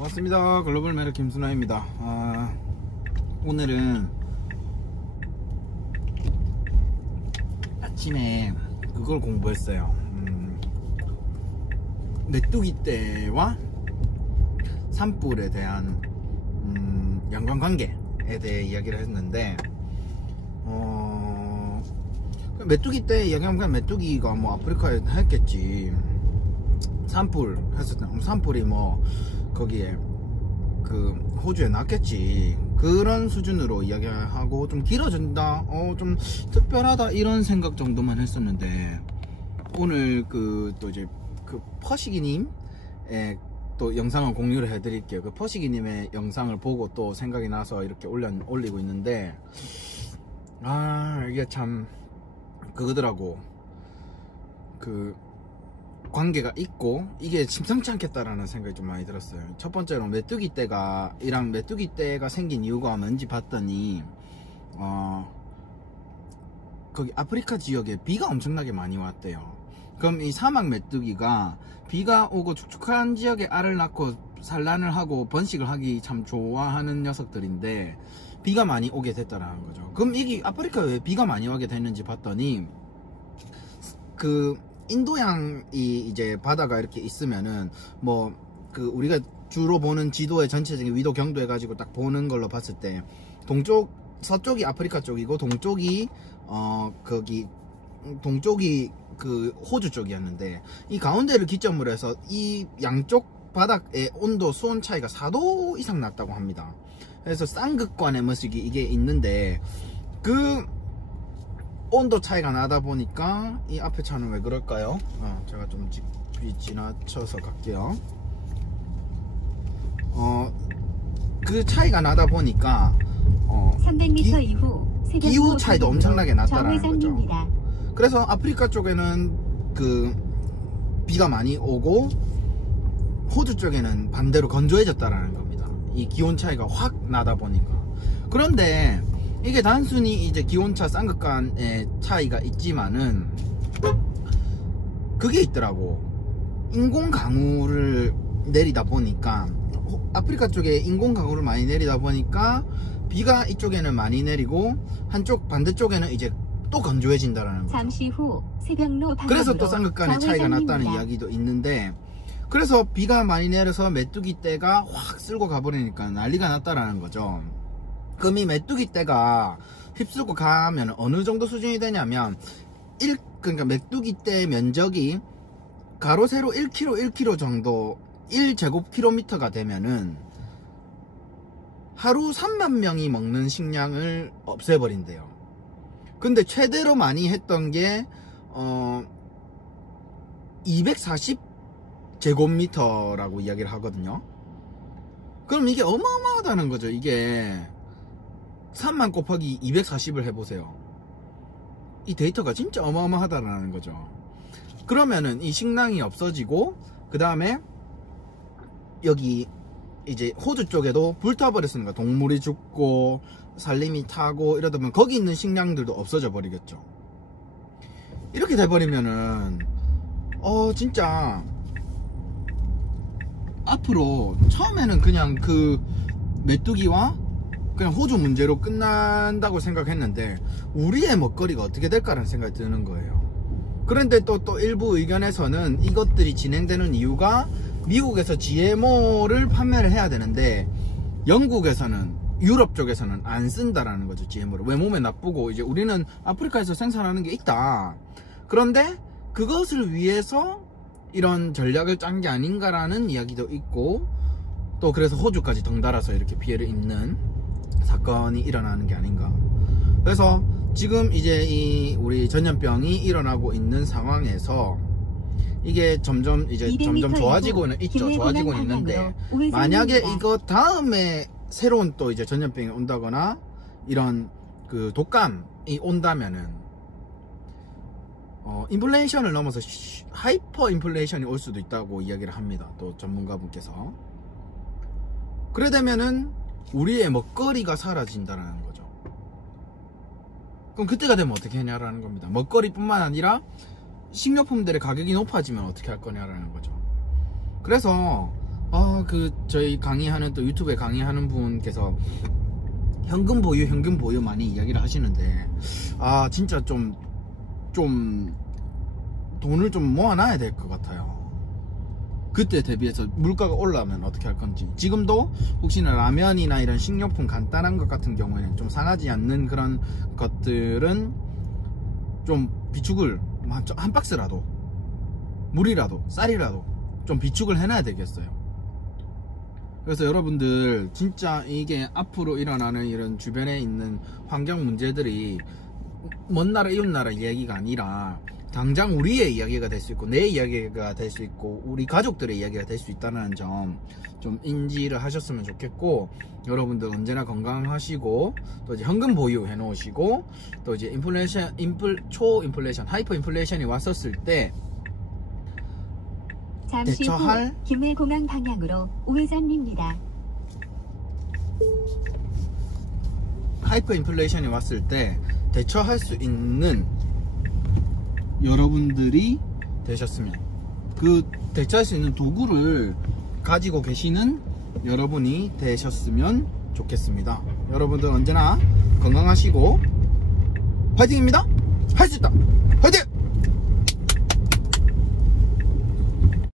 반갑습니다. 글로벌 매력 김순아입니다. 오늘은 아침에 그걸 공부했어요. 메뚜기 떼와 산불에 대한 연관관계에 대해 이야기를 했는데, 메뚜기 떼 이야기하면 그냥 메뚜기가 뭐 아프리카에 했겠지. 산불 했을 때 산불이 뭐 거기에 그 호주에 났겠지. 그런 수준으로 이야기하고 좀 길어진다, 좀 특별하다 이런 생각 정도만 했었는데, 오늘 또 이제 그 퍼시기님의 또 영상을 공유를 해드릴게요. 그 퍼시기님의 영상을 보고 또 생각이 나서 이렇게 올리고 있는데, 이게 참 그거더라고. 그 관계가 있고 이게 심상치 않겠다라는 생각이 좀 많이 들었어요. 첫 번째로 메뚜기 떼가 생긴 이유가 뭔지 봤더니, 거기 아프리카 지역에 비가 엄청나게 많이 왔대요. 그럼 이 사막 메뚜기가 비가 오고 축축한 지역에 알을 낳고 산란을 하고 번식을 하기 참 좋아하는 녀석들인데, 비가 많이 오게 됐다라는 거죠. 그럼 이게 아프리카에 왜 비가 많이 오게 됐는지 봤더니, 그 인도양이 이제 바다가 이렇게 있으면은 우리가 주로 보는 지도의 전체적인 위도 경도 해가지고 딱 보는 걸로 봤을 때, 서쪽이 아프리카 쪽이고 동쪽이 그 호주 쪽이었는데, 이 가운데를 기점으로 해서 이 양쪽 바닥의 온도 수온 차이가 4도 이상 났다고 합니다. 그래서 쌍극관의 모습이 이게 있는데, 그 온도 차이가 나다 보니까 이 앞에 차는 왜 그럴까요? 제가 좀 지나쳐서 갈게요. 그 차이가 나다 보니까 300m 이후 기후 차이도 엄청나게 났다라는 거죠. 그래서 아프리카 쪽에는 그 비가 많이 오고 호주 쪽에는 반대로 건조해졌다라는 겁니다. 이 기온 차이가 확 나다 보니까. 그런데 이게 단순히 이제 기온차 쌍극관의 차이가 있지만은, 그게 있더라고. 인공 강우를 내리다 보니까, 아프리카 쪽에 인공 강우를 많이 내리다 보니까 비가 이쪽에는 많이 내리고 반대쪽에는 이제 또 건조해진다라는 거죠. 잠시 후 새벽로 그래서 또 쌍극관의 차이가 났다는 이야기도 있는데, 그래서 비가 많이 내려서 메뚜기 떼가 확 쓸고 가버리니까 난리가 났다라는 거죠. 그럼 이 메뚜기 떼가 휩쓸고 가면 어느 정도 수준이 되냐면, 그러니까 메뚜기 떼 면적이 가로 세로 1km 정도, 1제곱킬로미터가 되면은 하루 3만 명이 먹는 식량을 없애버린대요. 근데 최대로 많이 했던 게 240제곱미터라고 이야기를 하거든요. 그럼 이게 어마어마하다는 거죠. 이게 3만 곱하기 240을 해보세요. 이 데이터가 진짜 어마어마하다는 거죠. 그러면은 이 식량이 없어지고, 그 다음에 여기 이제 호주 쪽에도 불타버렸으니까 동물이 죽고 산림이 타고 이러다 보면 거기 있는 식량들도 없어져 버리겠죠. 이렇게 돼버리면은 진짜 앞으로 처음에는 그냥 그 메뚜기와 그냥 호주 문제로 끝난다고 생각했는데, 우리의 먹거리가 어떻게 될까라는 생각이 드는 거예요. 그런데 또 일부 의견에서는 이것들이 진행되는 이유가, 미국에서 GMO를 판매를 해야 되는데 영국에서는, 유럽 쪽에서는 안 쓴다라는 거죠. GMO를 왜 몸에 나쁘고, 이제 우리는 아프리카에서 생산하는 게 있다. 그런데 그것을 위해서 이런 전략을 짠 게 아닌가라는 이야기도 있고, 또 그래서 호주까지 덩달아서 이렇게 피해를 입는 사건이 일어나는 게 아닌가. 그래서 지금 이제 우리 전염병이 일어나고 있는 상황에서 이게 점점 좋아지고는 있죠. 좋아지고는 있는데, 만약에 이거 다음에 새로운 또 이제 전염병이 온다거나 이런 그 독감이 온다면은 인플레이션을 넘어서 하이퍼 인플레이션이 올 수도 있다고 이야기를 합니다. 또 전문가분께서. 그래 되면은 우리의 먹거리가 사라진다는 거죠. 그럼 그때가 되면 어떻게 하냐라는 겁니다. 먹거리뿐만 아니라 식료품들의 가격이 높아지면 어떻게 할 거냐라는 거죠. 그래서 저희 강의하는 또 유튜브에 강의하는 분께서 현금 보유 많이 이야기를 하시는데, 진짜 좀 돈을 좀 모아놔야 될 것 같아요. 그때 대비해서 물가가 올라오면 어떻게 할 건지. 지금도 혹시나 라면이나 이런 식료품 간단한 것 같은 경우에는 좀 상하지 않는 그런 것들은 좀 비축을 한 박스라도, 물이라도 쌀이라도 좀 비축을 해놔야 되겠어요. 그래서 여러분들 진짜 이게 앞으로 일어나는 이런 주변에 있는 환경 문제들이 먼 나라 이웃 나라 이야기가 아니라 당장 우리의 이야기가 될 수 있고, 내 이야기가 될 수 있고, 우리 가족들의 이야기가 될 수 있다는 점 좀 인지를 하셨으면 좋겠고, 여러분들 언제나 건강하시고, 또 이제 현금 보유해 놓으시고, 또 이제 초인플레이션, 하이퍼 인플레이션이 왔었을 때 잠시 대처할 후 김해공항 방향으로 우회전입니다. 하이퍼 인플레이션이 왔을 때 대처할 수 있는 여러분들이 되셨으면, 그 대처할 수 있는 도구를 가지고 계시는 여러분이 되셨으면 좋겠습니다. 여러분들 언제나 건강하시고 화이팅입니다. 할 수 있다. 화이팅!